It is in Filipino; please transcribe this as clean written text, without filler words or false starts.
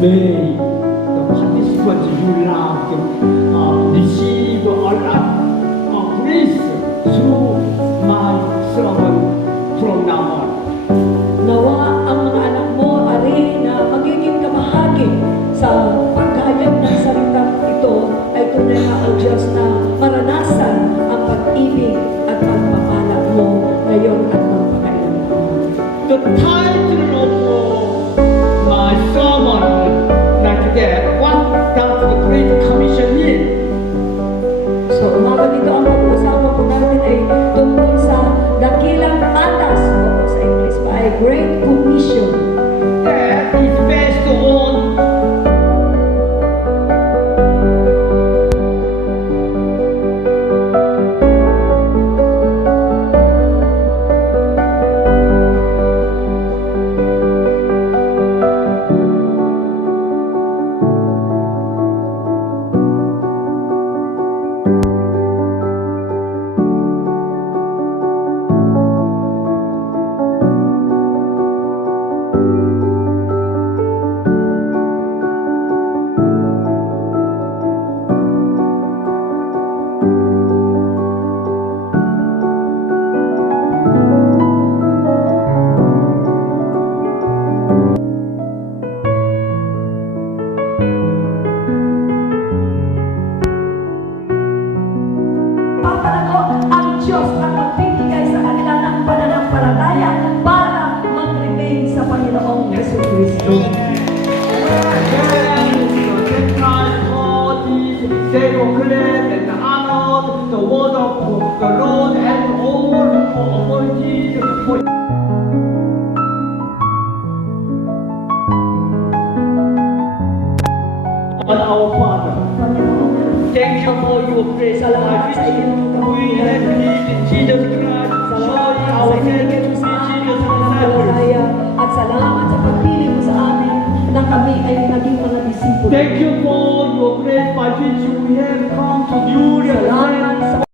may the participants you love receive a lot of grace through my sermon from now on. Nawa ang mga anak mo ari na magiging kamahagi sa pagkayag ng salitang ito ay tunay na ang Diyos na maranasan ang pag-ibig at pagpapala mo ngayon at magpakailanman. The title of my sermon like that, what does the Great Commission mean? So umaga dito ang pag-uusapan po natin ay tungkol sa dakilang atas o sa English pa ay Great Commission. That is based on Ang Diyos ang magbibigay sa kanila ng pananampalataya para mag-remain sa Panginoong Jesucristo. They proclaim and honor the word of the Lord and all authorities for our Father. Thank you for your grace. Salamat sa iyong We have believed in Jesus Christ. Salamat Surely sa our ibigay faith mo sa in amin Jesus' ang disciples. pananampalataya at salamat sa pagpili mo sa amin na kami ay naging mga disipulo. Thank you for your grace by which we have come to newly Salamat sa